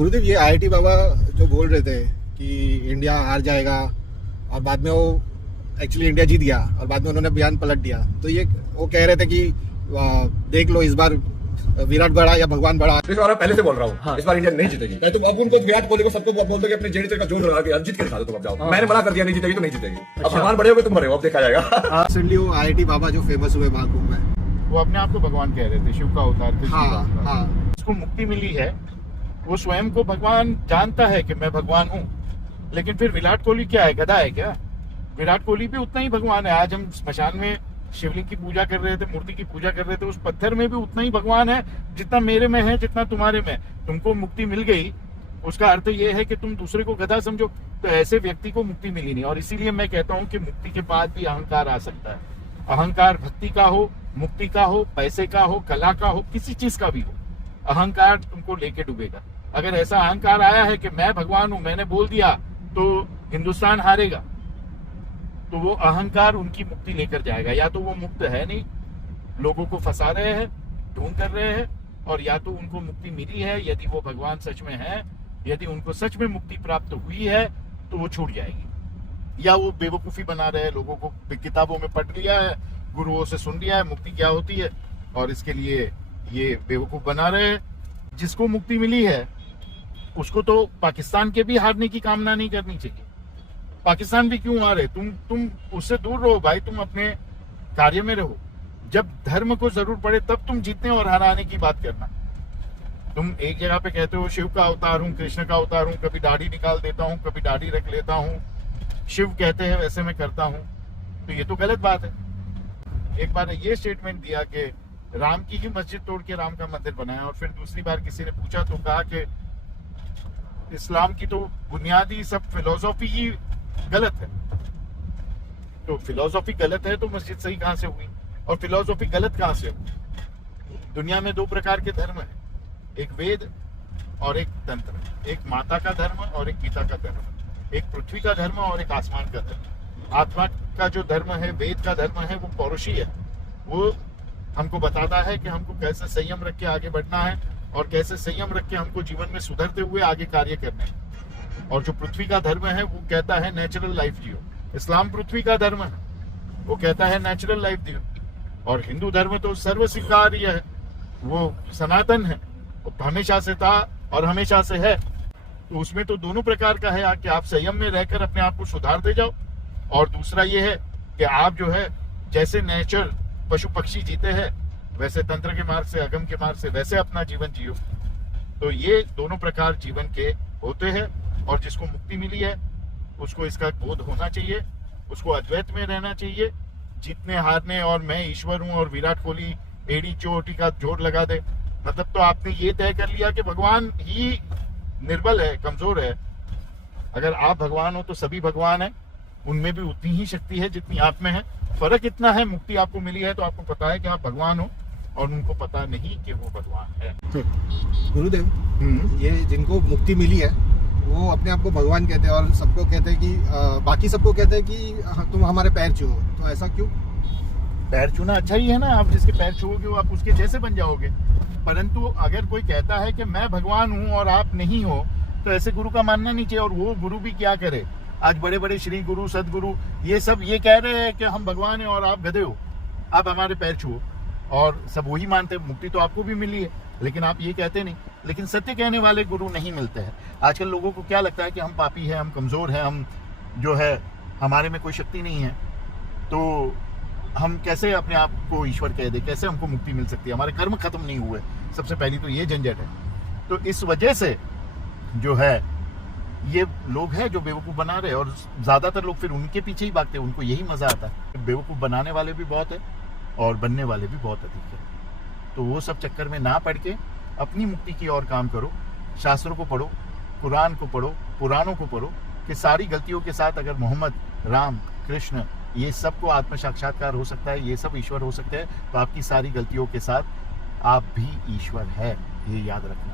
गुरुदेव, ये आईआईटी बाबा जो बोल रहे थे कि इंडिया हार जाएगा और बाद में वो एक्चुअली इंडिया जीत गया और बाद में उन्होंने बयान पलट दिया, तो ये वो कह रहे थे कि देख लो इस बार विराट बड़ा या भगवान बड़ा। इस बार मैं पहले से बोल रहा हूँ, हाँ। इस बार इंडिया नहीं जीतेगी। मैं तो अब उनको विराट कोहली को सबको बोलते कि अपने जेडी का जोर लगा के जीत के दिखा दो तुम, अब जाओ। हाँ। मैंने मना कर दिया नहीं जीतेगी तो नहीं जीतेगी। अब भगवान बड़े हो गए, तुम बड़े हो, अब देखा जाएगा। रिसेंटली वो आईआईटी बाबा जो फेमस हुए महाकुंभ में, वो अपने आप को भगवान कह रहे थे, शिव का अवतार थे। हाँ, उसको मुक्ति मिली है, वो स्वयं को भगवान जानता है कि मैं भगवान हूँ। लेकिन फिर विराट कोहली क्या है, गधा है क्या? विराट कोहली भी उतना ही भगवान है। आज हम स्मशान में शिवलिंग की पूजा कर रहे थे, मूर्ति की पूजा कर रहे थे, उस पत्थर में भी उतना ही भगवान है जितना मेरे में है, जितना तुम्हारे में। तुमको मुक्ति मिल गई, उसका अर्थ ये है कि तुम दूसरे को गधा समझो, तो ऐसे व्यक्ति को मुक्ति मिली नहीं। और इसीलिए मैं कहता हूँ कि मुक्ति के बाद भी अहंकार आ सकता है। अहंकार भक्ति का हो, मुक्ति का हो, पैसे का हो, कला का हो, किसी चीज का भी हो, अहंकार तुमको लेके डूबेगा। अगर ऐसा अहंकार आया है कि मैं भगवान हूं, मैंने बोल दिया तो हिंदुस्तान हारेगा, तो वो अहंकार उनकी मुक्ति लेकर जाएगा। या तो वो मुक्त है नहीं, लोगों को फंसा रहे हैं, ढूंढ कर रहे हैं, और या तो उनको मुक्ति मिली है। यदि वो भगवान सच में है, यदि उनको सच में मुक्ति प्राप्त हुई है, तो वो छूट जाएगी। या वो बेवकूफी बना रहे हैं, लोगों को किताबों में पढ़ लिया है, गुरुओं से सुन लिया है मुक्ति क्या होती है, और इसके लिए ये बेवकूफ बना रहे हैं। जिसको मुक्ति मिली है उसको तो पाकिस्तान के भी हारने की कामना नहीं करनी चाहिए। पाकिस्तान भी क्यों हारे? तुम उससे दूर रहो भाई, तुम अपने कार्य में रहो। जब धर्म को जरूरत पड़े तब तुम जीतने और हराने की बात करना। तुम एक जगह पे कहते हो शिव का अवतार हूँ, कृष्ण का अवतार हूँ, कभी दाढ़ी निकाल देता हूँ, कभी दाढ़ी रख लेता हूँ, शिव कहते हैं वैसे मैं करता हूँ, तो ये तो गलत बात है। एक बार ये स्टेटमेंट दिया कि राम की ही मस्जिद तोड़ के राम का मंदिर बनाया, और फिर दूसरी बार किसी ने पूछा तो कहा कि इस्लाम की तो बुनियादी सब फिलोसॉफी ही गलत है। तो फिलोसॉफी गलत है तो मस्जिद सही कहां से हुई, और फिलोसॉफी गलत कहां से हुई? दुनिया में दो प्रकार के धर्म है, एक वेद और एक तंत्र, एक माता का धर्म और एक पिता का धर्म, एक पृथ्वी का धर्म और एक आसमान का धर्म। आत्मा का जो धर्म है, वेद का धर्म है, वो पौरुषी है। वो हमको बताता है कि हमको कैसे संयम रख के आगे बढ़ना है और कैसे संयम रख के हमको जीवन में सुधरते हुए आगे कार्य करना है। और जो पृथ्वी का धर्म है वो कहता है नेचुरल लाइफ जियो। इस्लाम पृथ्वी का धर्म है, वो कहता है नेचुरल लाइफ जियो। और हिंदू धर्म तो सर्व स्वीकार्य है, वो सनातन है, वो हमेशा से था और हमेशा से है। तो उसमें तो दोनों प्रकार का है कि आप संयम में रहकर अपने आप को सुधारते जाओ, और दूसरा ये है कि आप जो है जैसे नेचर पशु पक्षी जीते हैं वैसे तंत्र के मार्ग से, अगम के मार्ग से वैसे अपना जीवन जियो। तो ये दोनों प्रकार जीवन के होते हैं, और जिसको मुक्ति मिली है उसको इसका बोध होना चाहिए, उसको अद्वैत में रहना चाहिए। जीतने हारने और मैं ईश्वर हूं और विराट कोहली एड़ी चोटी का जोर लगा दे, मतलब तो आपने ये तय कर लिया कि भगवान ही निर्बल है, कमजोर है। अगर आप भगवान हो तो सभी भगवान है, उनमें भी उतनी ही शक्ति है जितनी आप में है। फर्क इतना है, मुक्ति आपको मिली है तो आपको पता है कि आप भगवान हो, और उनको पता नहीं कि वो भगवान है। गुरुदेव, ये जिनको मुक्ति मिली है वो अपने आप को भगवान कहते हैं और सबको कहते हैं कि बाकी सबको कहते हैं कि तुम हमारे पैर छुओ। तो ऐसा क्यों? पैर छूना अच्छा ही है ना, आप जिसके पैर छुओगे वो आप उसके जैसे बन जाओगे। परंतु अगर कोई कहता है कि मैं भगवान हूँ और आप नहीं हो, तो ऐसे गुरु का मानना नहीं चाहिए। और वो गुरु भी क्या करे, आज बड़े बड़े श्री गुरु, सदगुरु, ये सब ये कह रहे हैं कि हम भगवान हैं और आप गधे हो, आप हमारे पैर छुओ, और सब वही मानते हैं। मुक्ति तो आपको भी मिली है, लेकिन आप ये कहते नहीं। लेकिन सत्य कहने वाले गुरु नहीं मिलते हैं। आजकल लोगों को क्या लगता है कि हम पापी हैं, हम कमजोर हैं, हम जो है हमारे में कोई शक्ति नहीं है, तो हम कैसे अपने आप को ईश्वर कह दे, कैसे हमको मुक्ति मिल सकती है? हमारे कर्म खत्म नहीं हुए, सबसे पहली तो ये झंझट है। तो इस वजह से जो है ये लोग हैं जो बेवकूफ़ बना रहे हैं, और ज्यादातर लोग फिर उनके पीछे ही भागते हैं, उनको यही मजा आता है। बेवकूफ़ बनाने वाले भी बहुत है और बनने वाले भी बहुत अधिक है। तो वो सब चक्कर में ना पड़ के अपनी मुक्ति की ओर काम करो। शास्त्रों को पढ़ो, कुरान को पढ़ो, पुराणों को पढ़ो, कि सारी गलतियों के साथ अगर मोहम्मद, राम, कृष्ण, ये सबको आत्म साक्षात्कार हो सकता है, ये सब ईश्वर हो सकते हैं, तो आपकी सारी गलतियों के साथ आप भी ईश्वर है, ये याद रखना।